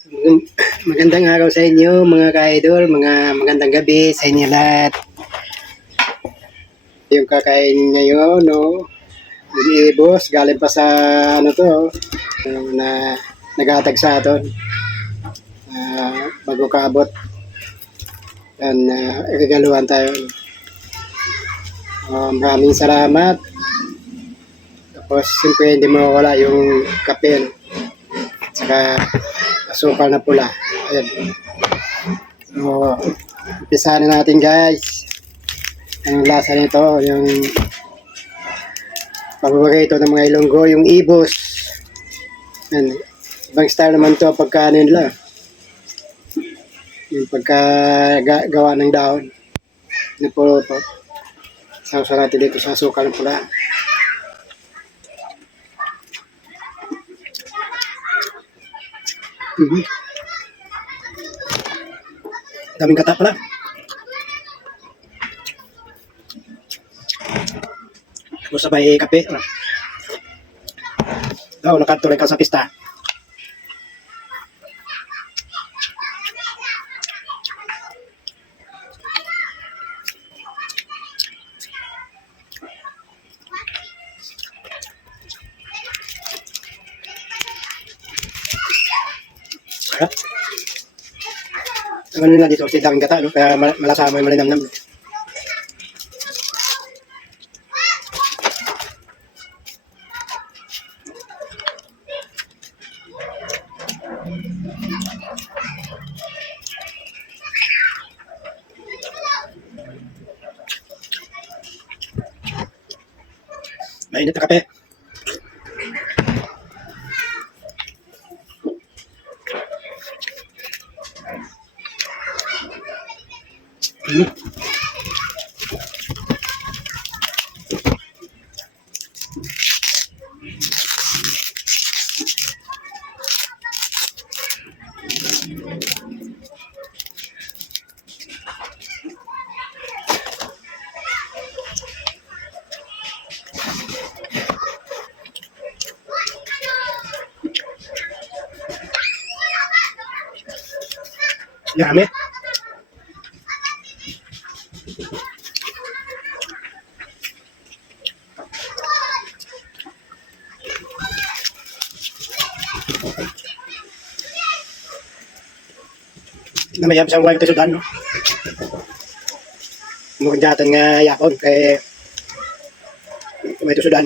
Magandang araw sa inyo mga ka-idol, magandang gabi sa inyo lahat. Yung kakainin ngayon, no, ibos, galing pa sa ano to, na naghatag sa aton. Bago kaabot, regaluhan tayo. Maraming salamat. Tapos, siyempre, hindi mawawala yung kape, saka asukal na pula. Ayan. So, umpisa na natin guys. Ang lasa nito, yung paborito ng mga Ilonggo, yung ibos. Ayan. Ibang style naman to pagka ano nila. Yung pagka gawa ng dahon. Nipulo-po. Sausa natin dito sa asukal na pula. Daming kata pala. Tapos sabay kape. Nakatuloy ka sa pista. Ano nila dito, kasi daming gata, no? Kaya malasama yung malinamnam. Mainit na kape. Yummy. Namayab siyang wala ito sudan, no? Mukha datan nga yakon kay may ito sudan.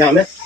Yummy.